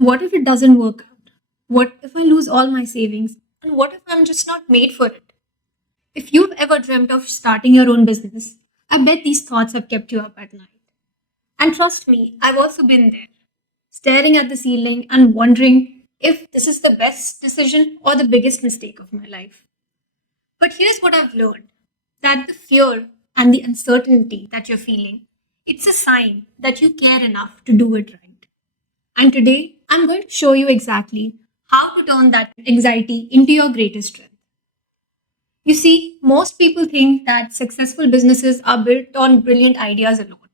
What if it doesn't work out? What if I lose all my savings? And what if I'm just not made for it? If you've ever dreamt of starting your own business, I bet these thoughts have kept you up at night. And trust me, I've also been there, staring at the ceiling and wondering if this is the best decision or the biggest mistake of my life. But here's what I've learned, that the fear and the uncertainty that you're feeling, it's a sign that you care enough to do it right. And today, I'm going to show you exactly how to turn that anxiety into your greatest strength. You see, most people think that successful businesses are built on brilliant ideas alone.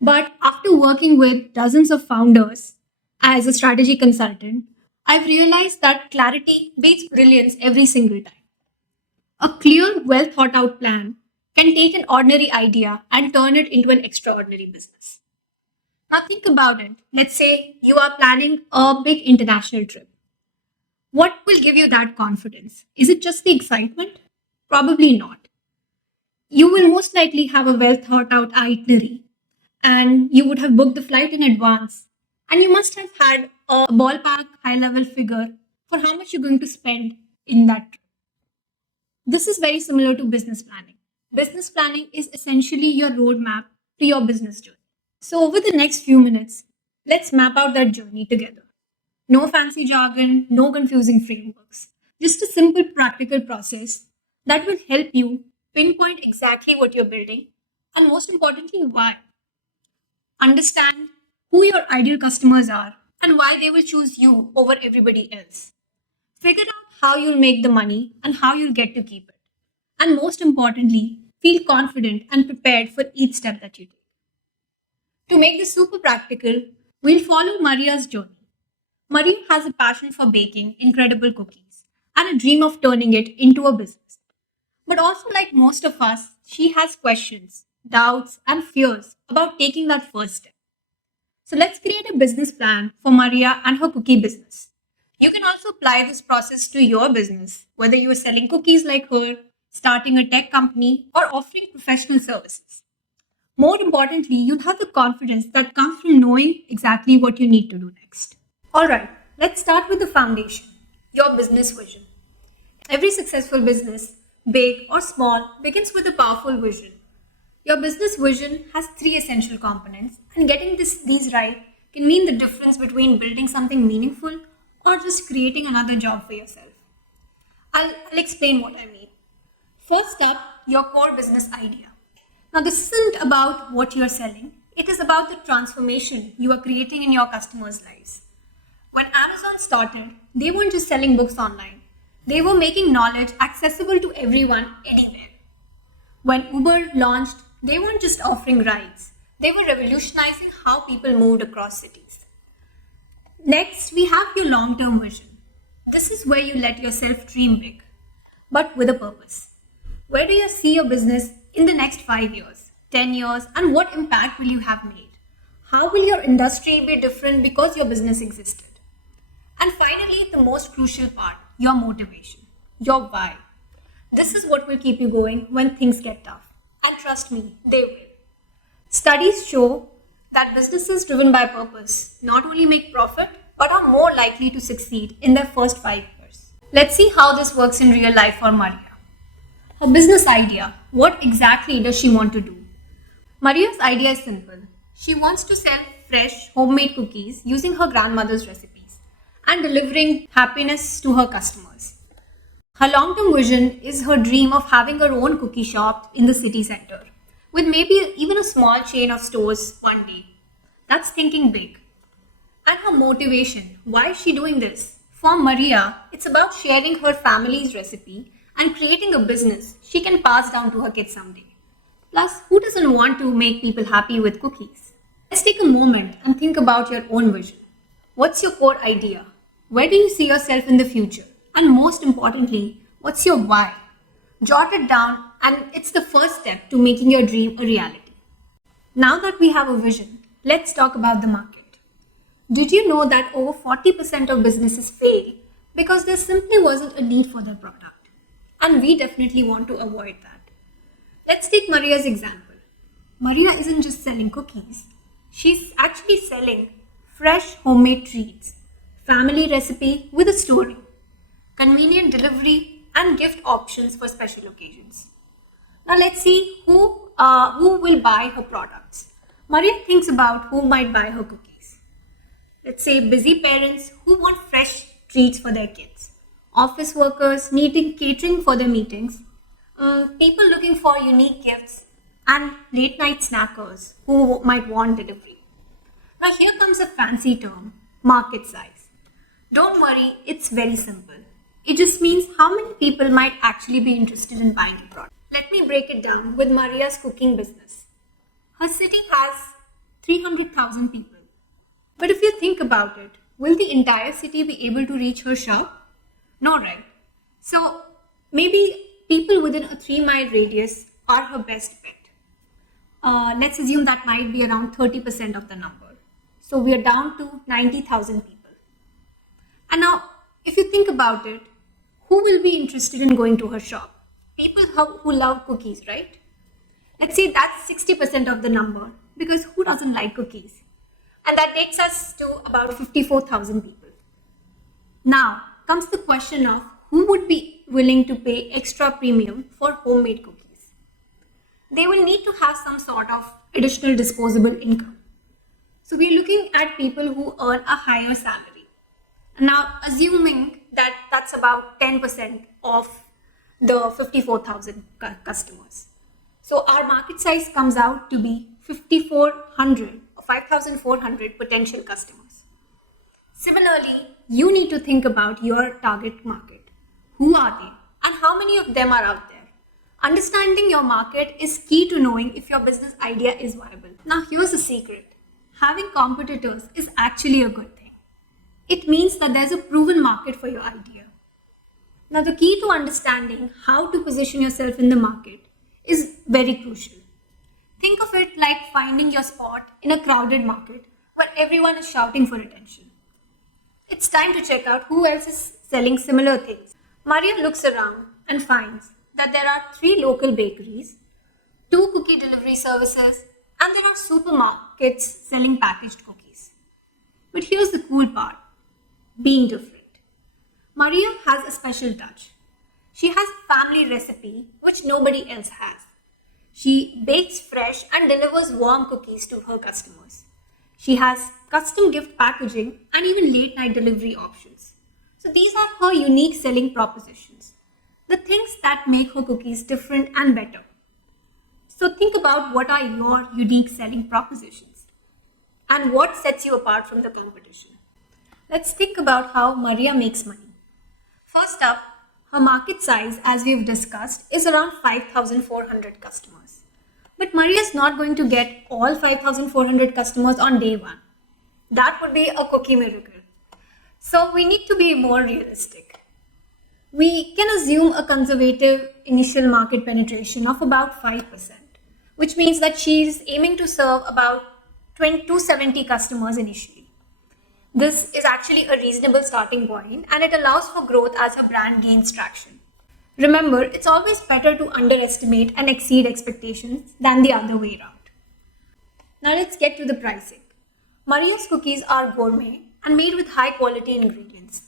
But after working with dozens of founders as a strategy consultant, I've realized that clarity beats brilliance every single time. A clear, well thought out plan can take an ordinary idea and turn it into an extraordinary business. Now, think about it. Let's say you are planning a big international trip. What will give you that confidence? Is it just the excitement? Probably not. You will most likely have a well thought out itinerary and you would have booked the flight in advance. And you must have had a ballpark high level figure for how much you're going to spend in that trip. This is very similar to business planning. Business planning is essentially your roadmap to your business journey. So, over the next few minutes, let's map out that journey together. No fancy jargon, no confusing frameworks. Just a simple practical process that will help you pinpoint exactly what you're building and, most importantly, why. Understand who your ideal customers are and why they will choose you over everybody else. Figure out how you'll make the money and how you'll get to keep it. And most importantly, feel confident and prepared for each step that you take. To make this super practical, we'll follow Maria's journey. Maria has a passion for baking incredible cookies and a dream of turning it into a business. But also, like most of us, she has questions, doubts, and fears about taking that first step. So, let's create a business plan for Maria and her cookie business. You can also apply this process to your business, whether you are selling cookies like her, starting a tech company, or offering professional services. More importantly, you'll have the confidence that comes from knowing exactly what you need to do next. All right, let's start with the foundation, your business vision. Every successful business, big or small, begins with a powerful vision. Your business vision has three essential components, and getting these right can mean the difference between building something meaningful or just creating another job for yourself. I'll explain what I mean. First up, your core business idea. Now, this isn't about what you're selling, it is about the transformation you are creating in your customers' lives. When Amazon started, they weren't just selling books online, they were making knowledge accessible to everyone anywhere. When Uber launched, they weren't just offering rides, they were revolutionizing how people moved across cities. Next, we have your long term vision. This is where you let yourself dream big, but with a purpose. Where do you see your business in the next 5 years, 10 years, and what impact will you have made? How will your industry be different because your business existed? And finally, the most crucial part, your motivation, your why. This is what will keep you going when things get tough. And trust me, they will. Studies show that businesses driven by purpose not only make profit, but are more likely to succeed in their first 5 years. Let's see how this works in real life for Maria. Her business idea, what exactly does she want to do? Maria's idea is simple. She wants to sell fresh, homemade cookies using her grandmother's recipes and delivering happiness to her customers. Her long term vision is her dream of having her own cookie shop in the city center, with maybe even a small chain of stores one day. That's thinking big. And her motivation, why is she doing this? For Maria, it's about sharing her family's recipe and creating a business she can pass down to her kids someday. Plus, who doesn't want to make people happy with cookies? Let's take a moment and think about your own vision. What's your core idea? Where do you see yourself in the future? And most importantly, what's your why? Jot it down, and it's the first step to making your dream a reality. Now that we have a vision, let's talk about the market. Did you know that over 40% of businesses fail because there simply wasn't a need for their product? And we definitely want to avoid that. Let's take Maria's example. Maria isn't just selling cookies, she's actually selling fresh homemade treats, family recipe with a story, convenient delivery, and gift options for special occasions. Now let's see who will buy her products. Maria thinks about who might buy her cookies. Let's say busy parents who want fresh treats for their kids, office workers needing catering for their meetings, people looking for unique gifts, and late night snackers who might want delivery. Now, here comes a fancy term, market size. Don't worry, it's very simple. It just means how many people might actually be interested in buying a product. Let me break it down with Maria's cooking business. Her city has 300,000 people. But if you think about it, will the entire city be able to reach her shop? No, right? So maybe people within a 3 mile radius are her best bet. Let's assume that might be around 30% of the number. So we are down to 90,000 people. And now, if you think about it, who will be interested in going to her shop? People who love cookies, right? Let's say that's 60% of the number, because who doesn't like cookies? And that takes us to about 54,000 people. Now comes the question of who would be willing to pay extra premium for homemade cookies. They will need to have some sort of additional disposable income. So we're looking at people who earn a higher salary. Now, assuming that that's about 10% of the 54,000 customers. So our market size comes out to be 5,400 or 5,400 potential customers. Similarly, you need to think about your target market. Who are they and how many of them are out there? Understanding your market is key to knowing if your business idea is viable. Now, here's the secret. Having competitors is actually a good thing. It means that there's a proven market for your idea. Now, the key to understanding how to position yourself in the market is very crucial. Think of it like finding your spot in a crowded market where everyone is shouting for attention. It's time to check out who else is selling similar things. Maria looks around and finds that there are 3 local bakeries, 2 cookie delivery services, and there are supermarkets selling packaged cookies. But here's the cool part, being different. Maria has a special touch. She has a family recipe which nobody else has. She bakes fresh and delivers warm cookies to her customers. She has custom gift packaging and even late night delivery options. So these are her unique selling propositions, the things that make her cookies different and better. So think about what are your unique selling propositions and what sets you apart from the competition. Let's think about how Maria makes money. First up, her market size, as we've discussed, is around 5,400 customers. But Maria is not going to get all 5,400 customers on day one. That would be a cookie miracle. So we need to be more realistic. We can assume a conservative initial market penetration of about 5%, which means that she's aiming to serve about 270 customers initially. This is actually a reasonable starting point and it allows for growth as her brand gains traction. Remember, it's always better to underestimate and exceed expectations than the other way around. Now let's get to the pricing. Maria's cookies are gourmet and made with high quality ingredients.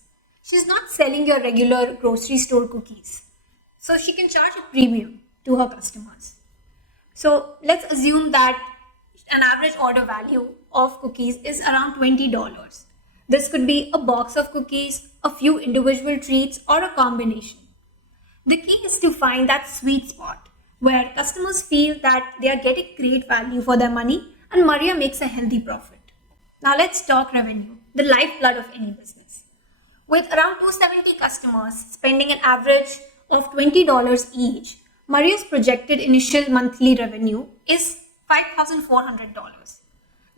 She's not selling your regular grocery store cookies, so she can charge a premium to her customers. So let's assume that an average order value of cookies is around $20. This could be a box of cookies, a few individual treats, or a combination. The key is to find that sweet spot where customers feel that they are getting great value for their money and Maria makes a healthy profit. Now let's talk revenue, the lifeblood of any business. With around 270 customers spending an average of $20 each, Maria's projected initial monthly revenue is $5,400.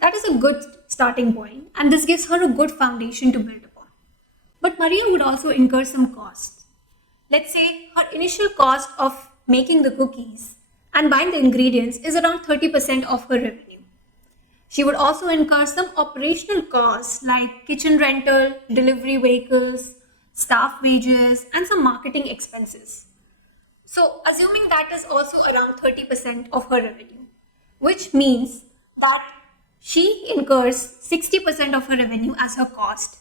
That is a good starting point and this gives her a good foundation to build upon. But Maria would also incur some costs. Let's say her initial cost of making the cookies and buying the ingredients is around 30% of her revenue. She would also incur some operational costs like kitchen rental, delivery vehicles, staff wages, and some marketing expenses. So assuming that is also around 30% of her revenue, which means that She incurs 60% of her revenue as her cost,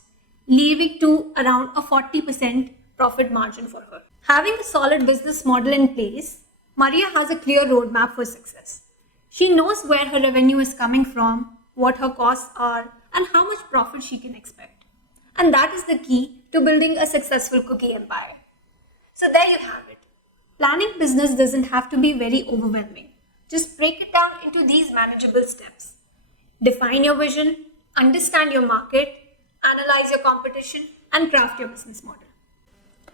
leaving to around a 40% profit margin for her. Having a solid business model in place, Maria has a clear roadmap for success. She knows where her revenue is coming from, what her costs are, and how much profit she can expect. And that is the key to building a successful cookie empire. So there you have it. Planning business doesn't have to be very overwhelming. Just break it down into these manageable steps. Define your vision, understand your market, analyze your competition, and craft your business model.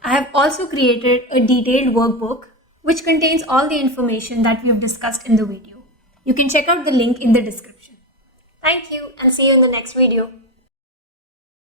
I have also created a detailed workbook which contains all the information that we've discussed in the video. You can check out the link in the description. Thank you and see you in the next video.